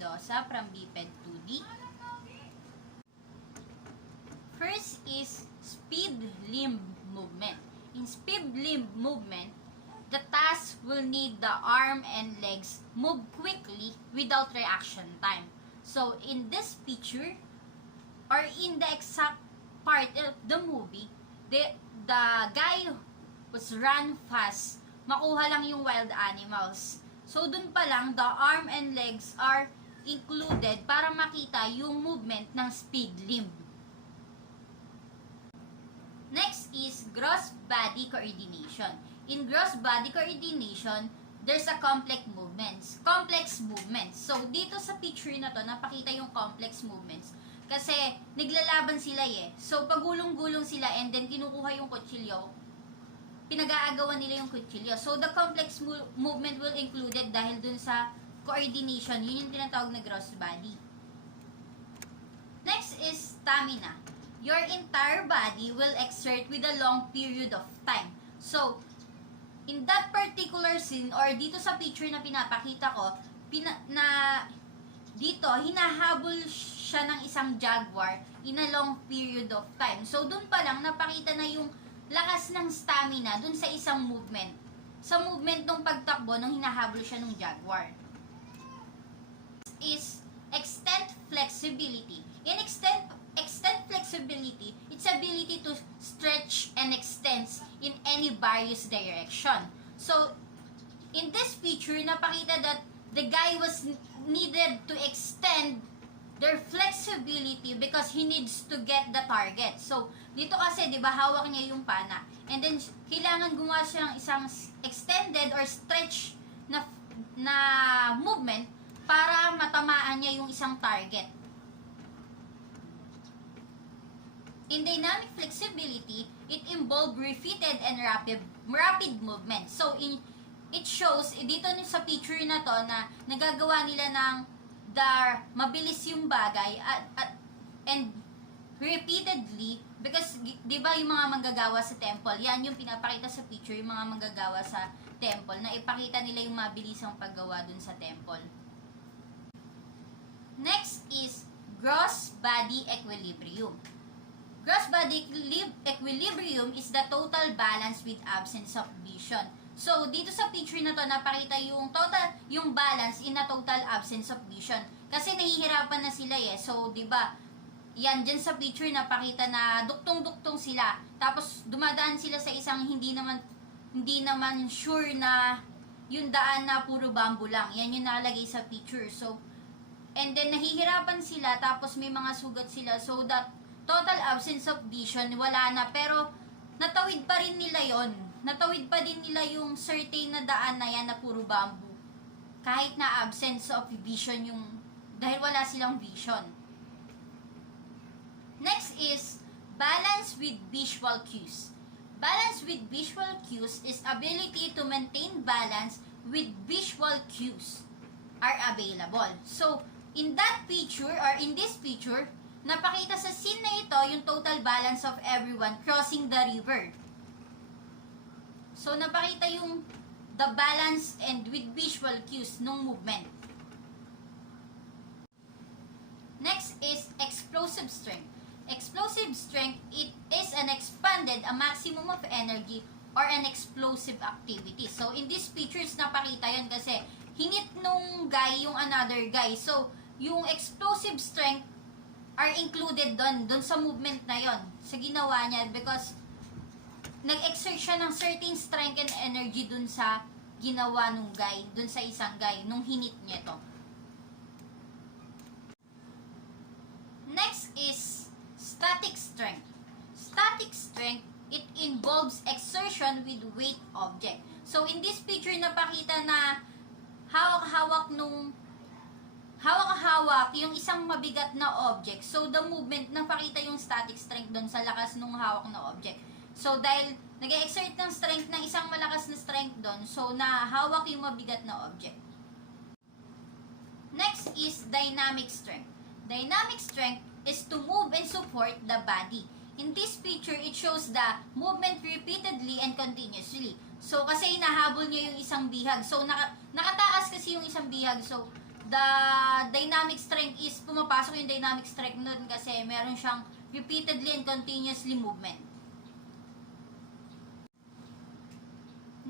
Mendoza from Biped 2D. First is speed limb movement. In speed limb movement, the task will need the arm and legs move quickly without reaction time. So in this picture, or in the exact part of the movie, the guy was run fast, makuha lang yung wild animals. So dun pa lang, the arm and legs are included para makita yung movement ng speed limb. Next is gross body coordination. In gross body coordination, there's a complex movements. So dito sa picture na to, napakita yung complex movements. Kasi naglalaban sila eh. So pagulong-gulong sila and then kinukuha yung kutsilyo, pinag-aagawan nila yung kutsilyo. So the complex movement will included dahil dun sa coordination. Yun yung tinatawag na gross body. Next is stamina. Your entire body will exert with a long period of time. So in that particular scene or dito sa picture na pinapakita ko, dito hinahabol siya ng isang jaguar in a long period of time. So dun pa lang napakita na yung lakas ng stamina dun sa isang movement. Sa movement ng pagtakbo nung hinahabol siya ng jaguar. Is extent flexibility. In extent flexibility, it's ability to stretch and extend in any various direction. So in this picture, napakita that the guy was needed to extend their flexibility because he needs to get the target. So, dito kasi, di ba, hawak niya yung pana. And then, kailangan gumawa siya ng isang extended or stretch na movement para matamaan niya yung isang target. In dynamic flexibility, it involves repeated and rapid movement. So, it shows, dito sa picture na to, na nagagawa nila ng mabilis yung bagay and repeatedly because di ba yung mga manggagawa sa temple, yan yung pinapakita sa picture, yung mga manggagawa sa temple na ipakita nila yung mabilisang paggawa dun sa temple. Next is gross body equilibrium. Gross body equilibrium is the total balance with absence of vision. So, dito sa picture na to, napakita yung balance in a total absence of vision. Kasi nahihirapan na sila eh. So, di ba, yan, dyan sa picture, napakita na duktong-duktong sila. Tapos, dumadaan sila sa isang hindi naman sure na yung daan na puro bamboo lang. Yan yung nakalagay sa picture. So, and then, nahihirapan sila, tapos may mga sugat sila. So, that total absence of vision, wala na. Pero, natawid pa rin nila yon. Natawid pa din nila yung certain na daan na yan na puro bamboo. Kahit na absence of vision yung, dahil wala silang vision. Next is balance with visual cues. Balance with visual cues is ability to maintain balance with visual cues are available. So, in that picture or in this picture, napakita sa scene na ito yung total balance of everyone crossing the river. So, napakita yung the balance and with visual cues ng movement. Next is explosive strength. Explosive strength, it is an expanded, a maximum of energy or an explosive activity. So, in these pictures, napakita yan kasi hinit nung guy yung another guy. So, yung explosive strength are included doon sa movement na yon, sa ginawa niya because nag-exert siya ng certain strength and energy dun sa ginawa nung guy, dun sa isang guy, nung hinit niya to. Next is static strength. Static strength, it involves exertion with weight object. So, in this picture, napakita na hawak-hawak yung isang mabigat na object. So, the movement, napakita yung static strength dun sa lakas nung hawak na object. So, dahil nag-exert ng strength ng isang malakas na strength doon, so nahawak yung mabigat na object. Next is dynamic strength. Dynamic strength is to move and support the body. In this picture, it shows the movement repeatedly and continuously. So, kasi hinahabol niya yung isang bihag. So, nakataas kasi yung isang bihag. So, the dynamic strength is pumapasok yung dynamic strength nun kasi meron siyang repeatedly and continuously movement.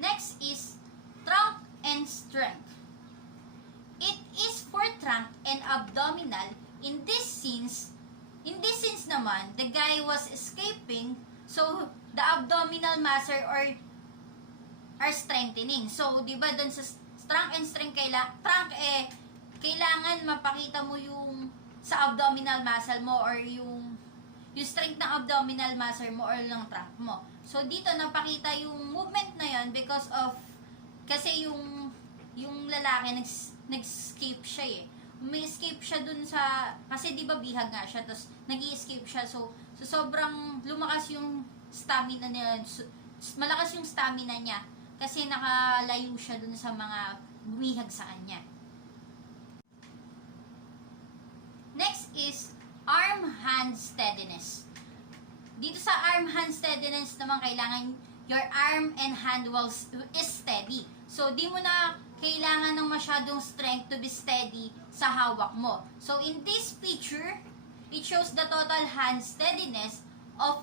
Next is trunk and strength. It is for trunk and abdominal. In this sense naman, the guy was escaping, so the abdominal muscle are strengthening. So, di ba dun sa trunk and strength, kailangan mapakita mo yung sa abdominal muscle mo or yung strength ng abdominal muscle mo or ng trunk mo. So, dito napakita yung movement na yon because of, kasi yung lalaki nag-escape siya eh. May escape siya dun sa, kasi di ba bihag nga siya, tapos nag-i-escape siya. So sobrang lumakas yung stamina niya, malakas yung stamina niya kasi nakalayo siya dun sa mga bumihag sa kanya. Next is arm-hand steadiness. Dito sa arm-hand steadiness naman, kailangan your arm and hand is steady. So, di mo na kailangan ng masyadong strength to be steady sa hawak mo. So, in this picture, it shows the total hand steadiness of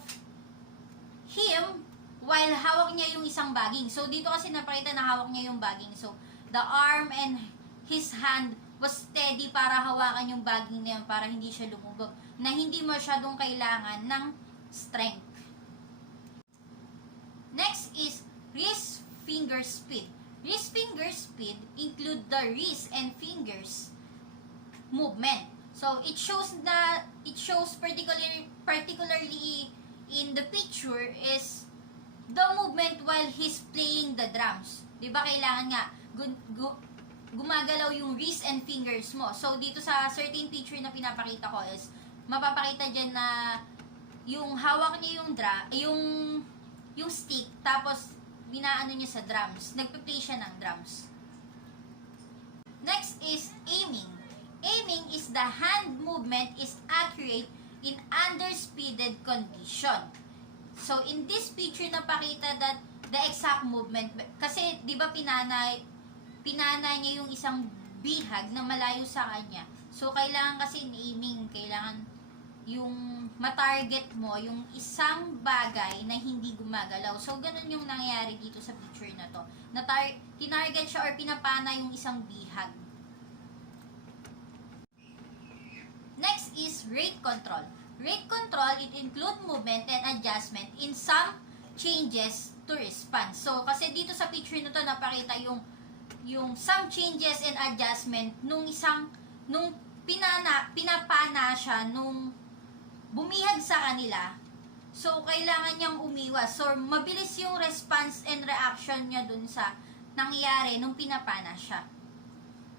him while hawak niya yung isang bagging. So, dito kasi napakita na hawak niya yung bagging. So, the arm and his hand was steady para hawakan yung bagging na yun para hindi siya lumubog. Na hindi masyadong kailangan ng strength. Next is wrist finger speed. Wrist finger speed include the wrist and fingers movement. So it shows particularly in the picture is the movement while he's playing the drums. 'Di ba kailangan nga gumagalaw yung wrist and fingers mo. So dito sa certain picture na pinapakita ko is mapapakita diyan na yung hawak niya yung stick tapos binaano niya sa drums. Nagpe-play siya ng drums. Next is aiming. Aiming is the hand movement is accurate in underspeeded condition. So, in this picture, napakita that the exact movement, kasi, di ba pinana niya yung isang bihag na malayo sa kanya. So, kailangan kasi in aiming, kailangan yung matarget mo, yung isang bagay na hindi gumagalaw. So, ganun yung nangyayari dito sa picture na to. Tinarget siya or pinapana yung isang bihag. Next is rate control. Rate control, it include movement and adjustment in some changes to response. So, kasi dito sa picture na to, napakita yung some changes and adjustment nung pinapana siya nung bumihag sa kanila. So, kailangan niyang umiwas. So, mabilis yung response and reaction niya dun sa nangyayari nung pinapana siya.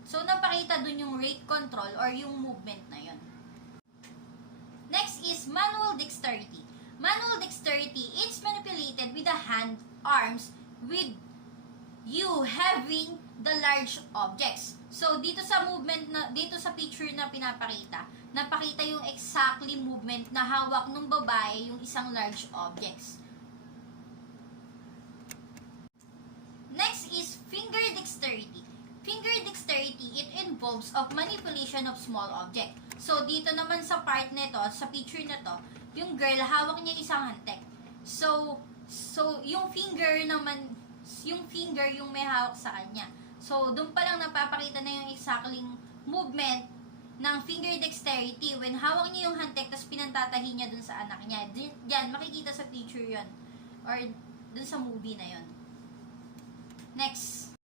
So, napakita dun yung rate control or yung movement na yun. Next is manual dexterity. Manual dexterity is manipulated with the hand, arms, with you having the large objects. So, dito sa picture na pinapakita, napakita yung exactly movement na hawak ng babae yung isang large objects. Next is finger dexterity. Finger dexterity, it involves of manipulation of small object. So, dito naman sa part nito, sa picture na to, yung girl, hawak niya isang hantek. So yung finger naman, yung may hawak sa kanya. So, doon pa lang napapakita na yung exactly movement ng finger dexterity when hawak niya yung hantek tapos pinantatahi niya dun sa anak niya. Diyan, makikita sa picture yon or dun sa movie na yon. Next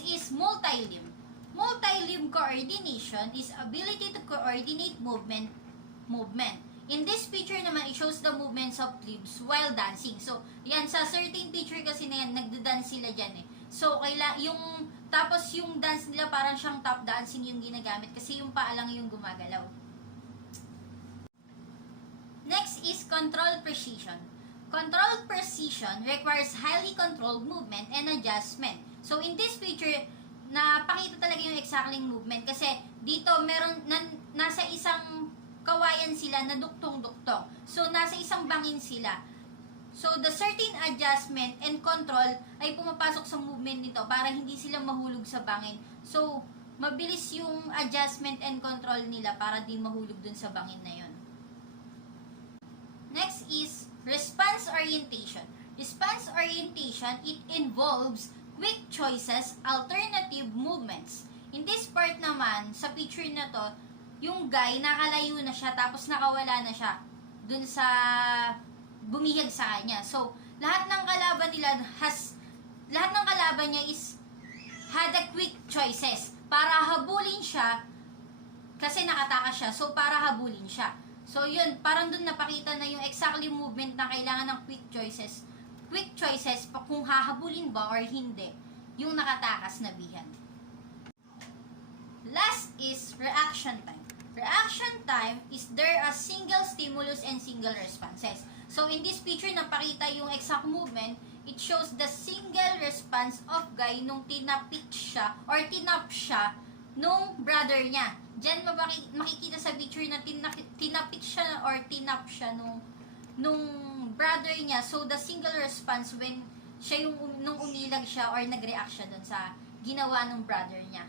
is multi-limb. Multi-limb coordination is ability to coordinate movement. In this picture naman, it shows the movements of limbs while dancing. So, yan, sa certain picture kasi na yan, nagda-dance sila dyan eh. So, tapos yung dance nila parang siyang tap dancing yung ginagamit kasi yung paa lang yung gumagalaw. Next is control precision. Control precision requires highly controlled movement and adjustment. So, in this picture, napakita talaga yung exactly movement kasi dito nasa isang kawayan sila na duktong-duktong. So, nasa isang bangin sila. So, the certain adjustment and control ay pumapasok sa movement nito para hindi sila mahulog sa bangin. So, mabilis yung adjustment and control nila para di mahulog dun sa bangin na yun. Next is response orientation. Response orientation, it involves quick choices, alternative movements. In this part naman, sa picture na to, yung guy, nakalayo na siya, tapos nakawala na siya dun sa bumihag sa kanya. So, lahat ng kalaban niya is had a quick choices para habulin siya kasi nakatakas siya. So, para habulin siya. So, yun, parang dun napakita na yung exactly movement na kailangan ng quick choices. Quick choices kung hahabulin ba or hindi yung nakatakas na bihan. Last is reaction time. Reaction time is there a single stimulus and single responses. So, in this picture, napakita yung exact movement. It shows the single response of guy nung tinapik siya or tinap siya nung brother niya. Diyan makikita sa picture na tinapik siya or tinap siya nung brother niya. So, the single response when siya nung umilag siya or nag-react siya dun sa ginawa ng brother niya.